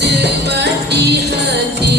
sympathy, honey.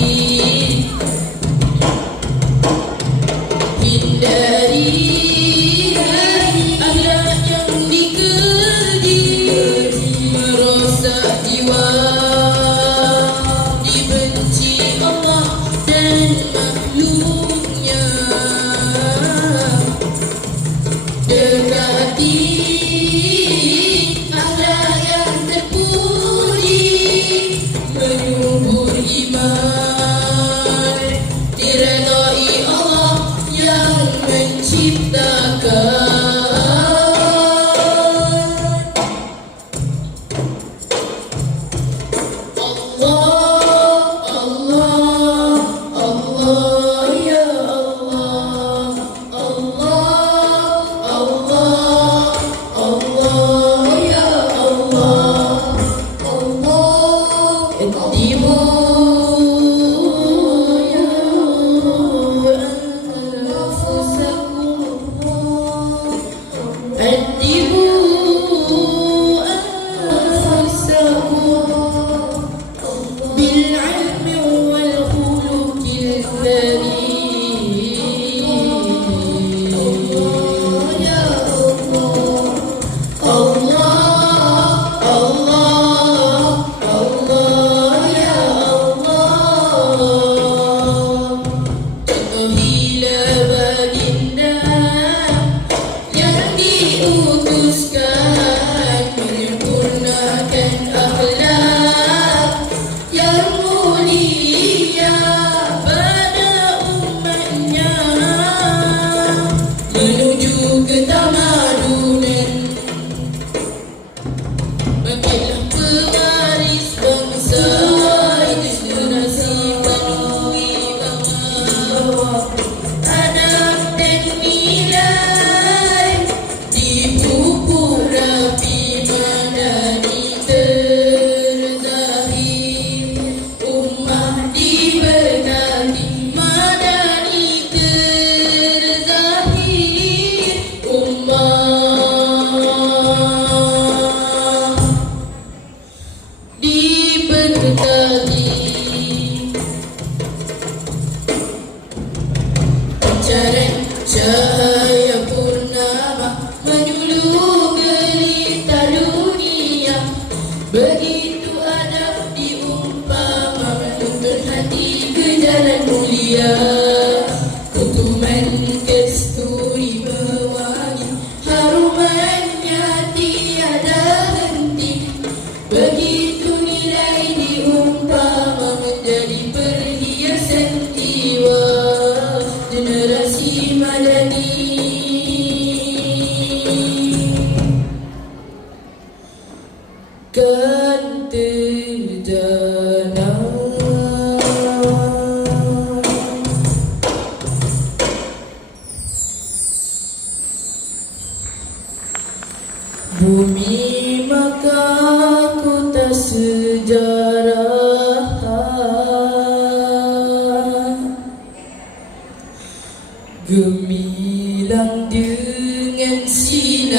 Thank no. you. No. mi lang dung en sin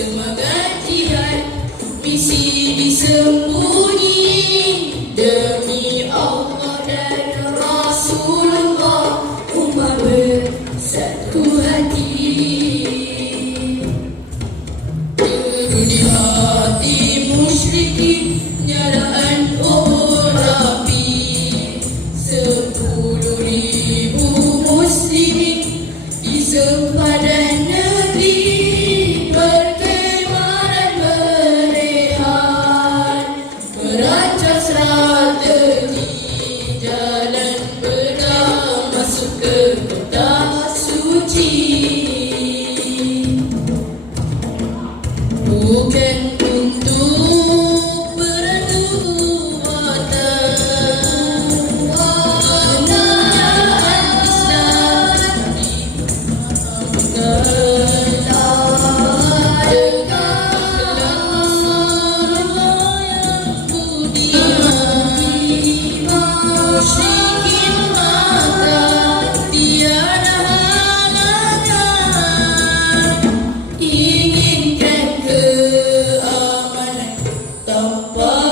Все богатый рай,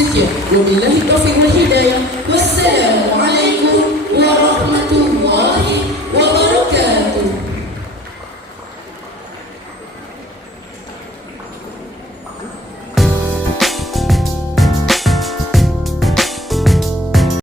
سنة وبالله التوفيق والهداية والسلام عليكم ورحمة الله